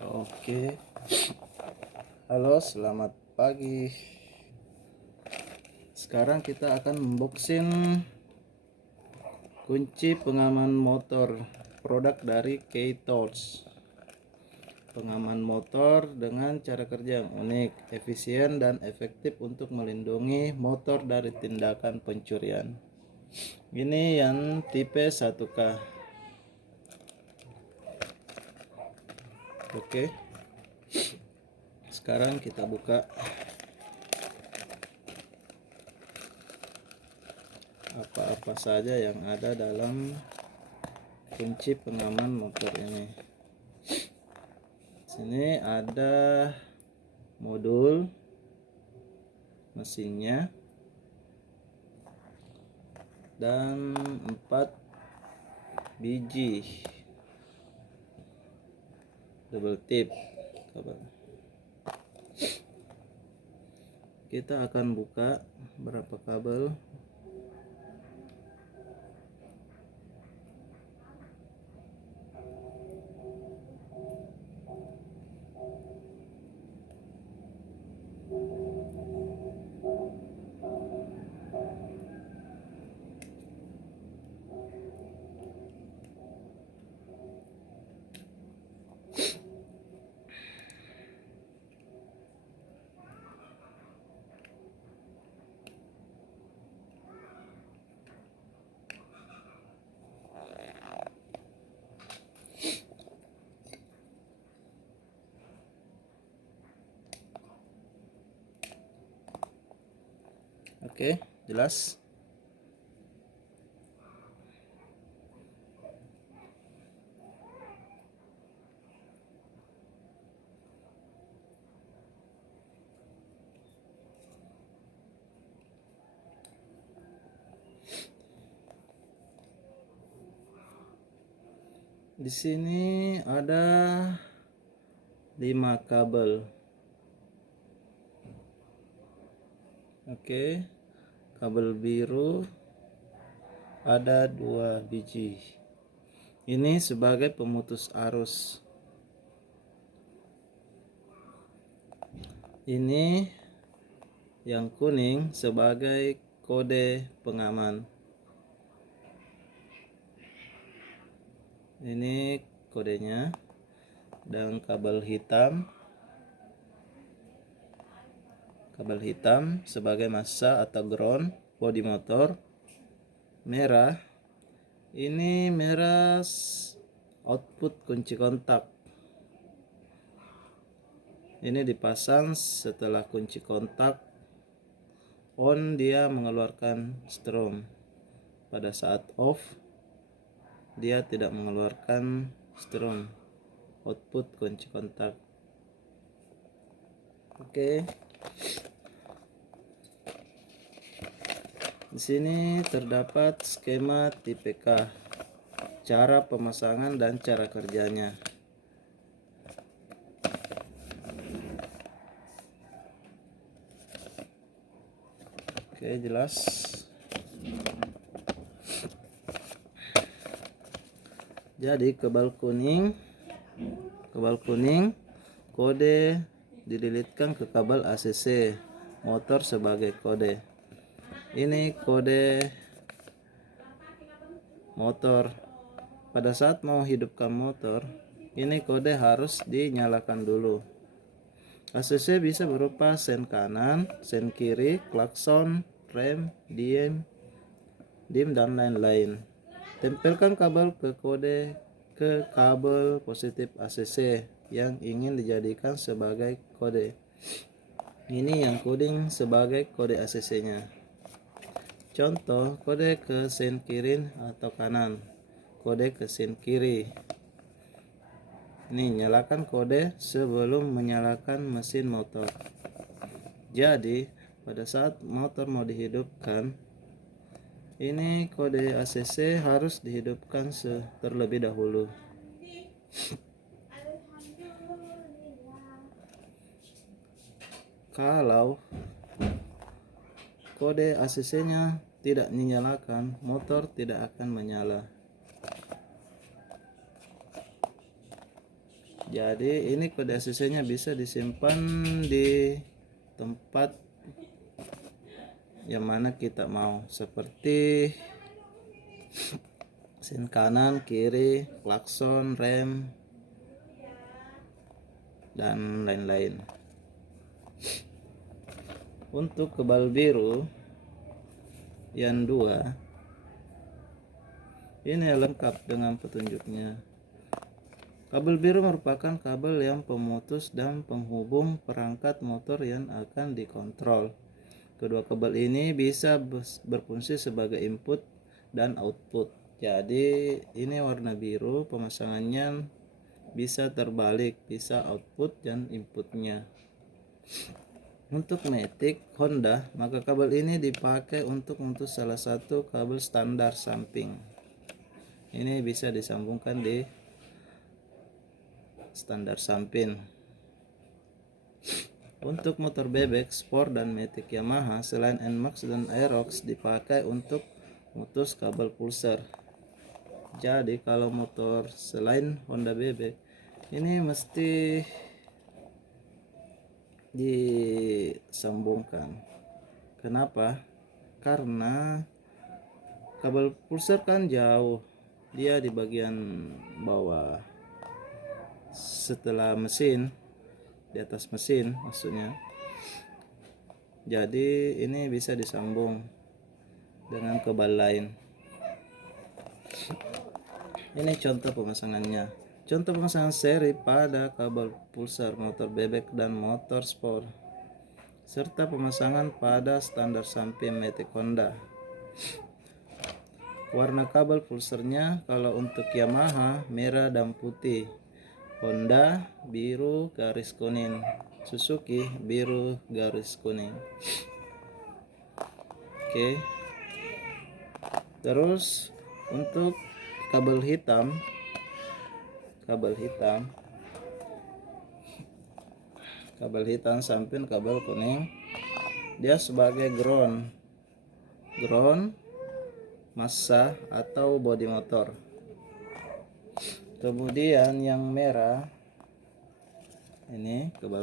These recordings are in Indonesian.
Oke, halo, selamat pagi. Sekarang kita akan unboxing kunci pengaman motor produk dari K-Torch. Pengaman motor dengan cara kerja yang unik, efisien dan efektif untuk melindungi motor dari tindakan pencurian. Ini yang tipe 1K. Oke. Sekarang kita buka apa-apa saja yang ada dalam kunci pengaman motor ini. Sini ada modul mesinnya dan 4 biji double tip kabel. Kita akan buka berapa kabel. Oke, jelas. Di sini ada 5 kabel. Oke, kabel biru ada 2 biji. Ini sebagai pemutus arus. Ini yang kuning sebagai kode pengaman. Ini kodenya. Dan kabel hitam sebagai massa atau ground bodi motor. Merah, ini merah output kunci kontak. Ini dipasang setelah kunci kontak on, dia mengeluarkan strom. Pada saat off dia tidak mengeluarkan strom. Output kunci kontak. Oke. Di sini terdapat skema tipe K, cara pemasangan dan cara kerjanya. Oke, jelas. Jadi kebal kuning kode dililitkan ke kabel ACC motor sebagai kode. Ini kode motor. Pada saat mau hidupkan motor, ini kode harus dinyalakan dulu. ACC bisa berupa sen kanan, sen kiri, klakson, rem, dim, dan lain-lain. Tempelkan kabel ke kabel positif ACC yang ingin dijadikan sebagai kode. Ini yang kuning sebagai kode ACC-nya. Contoh, kode ke sen kiri atau kanan, kode ke sen kiri. Ini nyalakan kode sebelum menyalakan mesin motor. Jadi pada saat motor mau dihidupkan, ini kode ACC harus dihidupkan terlebih dahulu. Kalau kode ACC-nya tidak dinyalakan, motor tidak akan menyala. Jadi ini kode ACC nya bisa disimpan di tempat yang mana kita mau, seperti sen kanan, kiri, klakson, rem, dan lain-lain. Untuk kebal biru yang 2 ini lengkap dengan petunjuknya. Kabel biru merupakan kabel yang pemutus dan penghubung perangkat motor yang akan dikontrol. Kedua kabel ini bisa berfungsi sebagai input dan output. Jadi ini warna biru, pemasangannya bisa terbalik, bisa output dan inputnya. Untuk Matic Honda, maka kabel ini dipakai untuk memutus salah satu kabel standar samping. Ini bisa disambungkan di standar samping. Untuk motor bebek Sport dan Matic Yamaha, selain NMAX dan Aerox dipakai untuk mutus kabel pulser. Jadi kalau motor selain Honda bebek ini mesti disambungkan. Kenapa? Karena kabel pulser kan jauh, dia di bagian bawah setelah mesin, di atas mesin maksudnya. Jadi ini bisa disambung dengan kabel lain. Ini contoh pemasangannya. Contoh pemasangan seri pada kabel pulser motor bebek dan motor sport, serta pemasangan pada standar samping Matic Honda. Warna kabel pulsernya kalau untuk Yamaha merah dan putih, Honda biru garis kuning, Suzuki biru garis kuning. Oke. Terus untuk kabel hitam samping kabel kuning, dia sebagai ground massa atau bodi motor. Kemudian yang merah ini kabel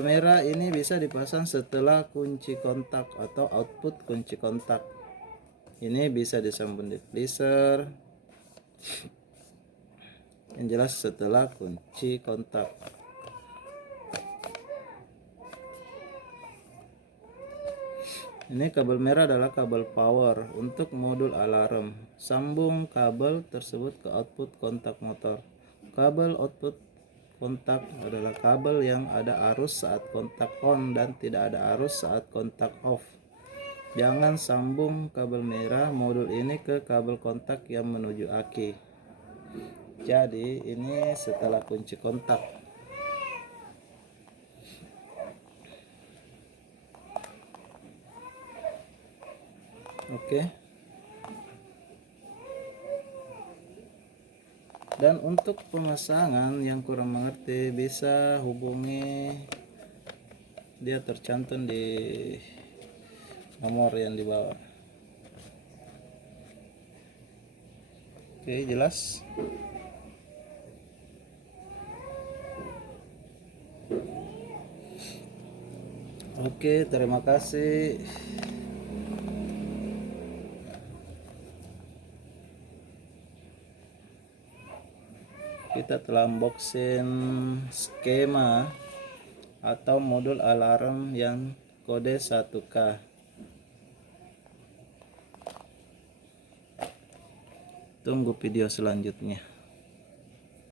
merah ini bisa dipasang setelah kunci kontak atau output kunci kontak. Ini bisa disambung di pleaser, yang jelas setelah kunci kontak. Ini kabel merah adalah kabel power untuk modul alarm. Sambung kabel tersebut ke output kontak motor. Kabel output kontak adalah kabel yang ada arus saat kontak on dan tidak ada arus saat kontak off. Jangan sambung kabel merah modul ini ke kabel kontak yang menuju aki. Jadi ini setelah kunci kontak. Oke. Dan untuk pemasangan yang kurang mengerti bisa hubungi, dia tercantum di nomor yang di bawah. Oke, jelas? Oke, terima kasih. Kita telah unboxing skema atau modul alarm yang kode 1K. Tunggu video selanjutnya.